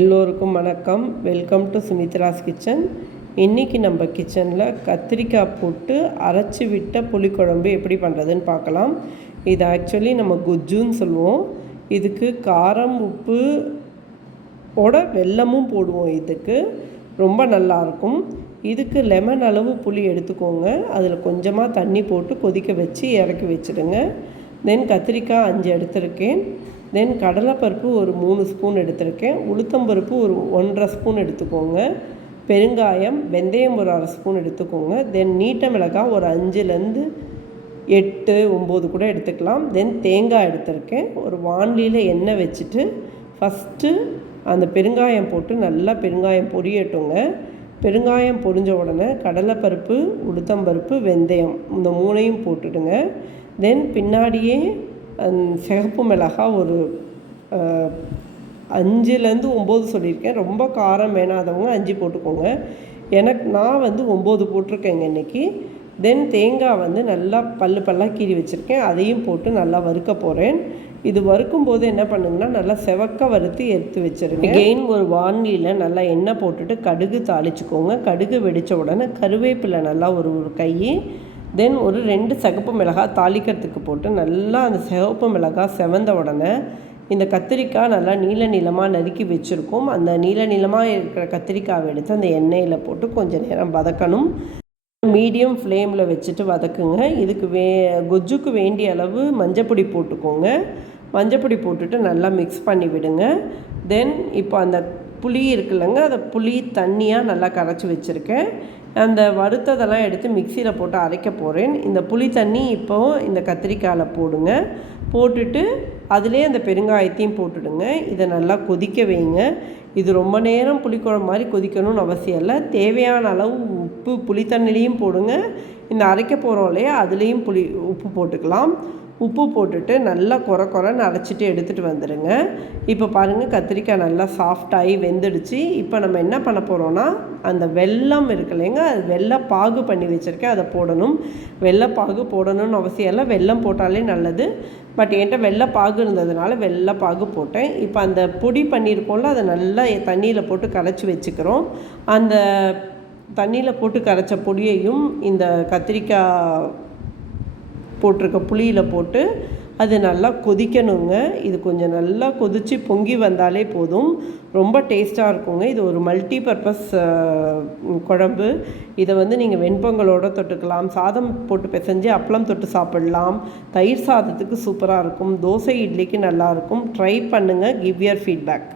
எல்லோருக்கும் வணக்கம். Welcome to Sumitra's kitchen இன்றைக்கி நம்ம கிச்சனில் கத்திரிக்காய் போட்டு அரைச்சி விட்ட புளிக்குழம்பு எப்படி பண்ணுறதுன்னு பார்க்கலாம். இது ஆக்சுவலி நம்ம குஜ்ஜுன்னு சொல்லுவோம். இதுக்கு காரம் உப்பு ஓட வெல்லமும் போடுவோம் இதுக்கு. ரொம்ப நல்லாயிருக்கும் இதுக்கு லெமன் அளவு புளி எடுத்துக்கோங்க. அதில் கொஞ்சமாக தண்ணி போட்டு கொதிக்க வச்சு இறக்கி வச்சுடுங்க. தென் கத்திரிக்காய் அஞ்சு எடுத்திருக்கேன். தென் கடலைப்பருப்பு ஒரு மூணு ஸ்பூன் எடுத்திருக்கேன். உளுத்தம்பருப்பு ஒரு ஒன்றரை ஸ்பூன் எடுத்துக்கோங்க. பெருங்காயம் வெந்தயம் ஒரு அரை ஸ்பூன் எடுத்துக்கோங்க. தென் நீட்ட மிளகாய் ஒரு அஞ்சுலேருந்து எட்டு ஒம்பது கூட எடுத்துக்கலாம். தென் தேங்காய் எடுத்திருக்கேன். ஒரு வான்லியில் எண்ணெய் வச்சுட்டு ஃபஸ்ட்டு அந்த பெருங்காயம் போட்டு நல்லா பெருங்காயம் பொரியட்டுங்க. பெருங்காயம் பொரிஞ்ச உடனே கடலைப்பருப்பு உளுத்தம்பருப்பு வெந்தயம் இந்த மூணையும் போட்டுடுங்க. தென் பின்னாடியே சிகப்பு மிளகாய் ஒரு அஞ்சுலேருந்து ஒம்பது சொல்லியிருக்கேன். ரொம்ப காரம் வேணாதவங்க அஞ்சு போட்டுக்கோங்க. எனக்கு நான் வந்து ஒம்பது போட்டிருக்கேங்க இன்றைக்கி தென் தேங்காய் வந்து நல்லா பல்லு பல்லாக கீறி வச்சுருக்கேன். அதையும் போட்டு நல்லா வறுக்க போகிறேன் இது வறுக்கும் போது என்ன பண்ணுங்கன்னா நல்லா செவக்க வறுத்து எடுத்து வச்சுருங்க. கெயின் ஒரு வானிலியில் நல்லா எண்ணெய் போட்டுட்டு கடுகு தாளிச்சுக்கோங்க. கடுகு வெடித்த உடனே கருவேப்பிலை நல்லா ஒரு ஒரு கை தென் ஒரு ரெண்டு சிகப்பு மிளகாய் தாளிக்கிறதுக்கு போட்டு நல்லா அந்த சிகப்பு மிளகாய் செவந்த உடனே இந்த கத்திரிக்காய் நல்லா நீல நீளமாக நறுக்கி வச்சுருக்கோம். அந்த நீல நீளமாக இருக்கிற கத்திரிக்காவை எடுத்து அந்த எண்ணெயில் போட்டு கொஞ்சம் நேரம் வதக்கணும். மீடியம் ஃப்ளேமில் வச்சுட்டு வதக்குங்க. இதுக்கு வே கொஜ்ஜுக்கு வேண்டிய அளவு மஞ்சப்பொடி போட்டுக்கோங்க. மஞ்சப்பொடி போட்டுட்டு நல்லா மிக்ஸ் பண்ணி விடுங்க தென் இப்போ அந்த புளி இருக்குல்லங்க. அதை புளி தண்ணியாக நல்லா கரைச்சி வச்சுருக்கேன். அந்த வறுத்ததெல்லாம் எடுத்து மிக்சியில் போட்டு அரைக்க போகிறேன் இந்த புளி தண்ணி இப்போது இந்த கத்திரிக்காயில் போடுங்க. போட்டுட்டு அதிலே அந்த பெருங்காயத்தையும் போட்டுடுங்க. இதை நல்லா கொதிக்க வைங்க. இது ரொம்ப நேரம் புளிக்குழம்பு மாதிரி கொதிக்கணும்னு அவசியம் இல்லை. தேவையான அளவு உப்பு புளி தண்ணிலையும் போடுங்க. இந்த அரைக்க போகிறோம் இல்லையா? அதுலேயும் புளி உப்பு போட்டுக்கலாம். உப்பு போட்டுட்டு நல்லா குறை குறைன்னு அரைச்சிட்டு எடுத்துகிட்டு வந்துடுங்க. இப்போ பாருங்கள் கத்திரிக்காய் நல்லா சாஃப்டாகி வெந்துடுச்சு. இப்போ நம்ம என்ன பண்ண போகிறோன்னா அந்த வெல்லம் இருக்கு இல்லைங்க அது வெள்ளை பாகு பண்ணி வச்சுருக்கேன் அதை போடணும். வெள்ளைப்பாகு போடணும்னு அவசியம் இல்லை வெள்ளம் போட்டாலே நல்லது. பட் என்கிட்ட வெள்ளை பாகு இருந்ததுனால வெள்ளை பாகு போட்டேன். இப்போ அந்த பொடி பண்ணியிருக்கோம்ல அதை நல்லா தண்ணியில் போட்டு கரைச்சி வச்சுக்கிறோம். அந்த தண்ணியில் போட்டு கரைச்ச பொடியையும் இந்த கத்திரிக்காய் போட்டிருக்க புளியில் போட்டு அது நல்லா கொதிக்கணுங்க. இது கொஞ்சம் நல்லா கொதித்து பொங்கி வந்தாலே போதும். ரொம்ப டேஸ்ட்டாக இருக்குங்க. இது ஒரு மல்டி பர்பஸ் குழம்பு. இதை வந்து நீங்கள் வெண்பொங்கலோடு தொட்டுக்கலாம். சாதம் போட்டு பிசைஞ்சு அப்பளம் தொட்டு சாப்பிடலாம். தயிர் சாதத்துக்கு சூப்பராக இருக்கும். தோசை இட்லிக்கு நல்லாயிருக்கும் ட்ரை பண்ணுங்கள் கிவ் யர் ஃபீட்பேக்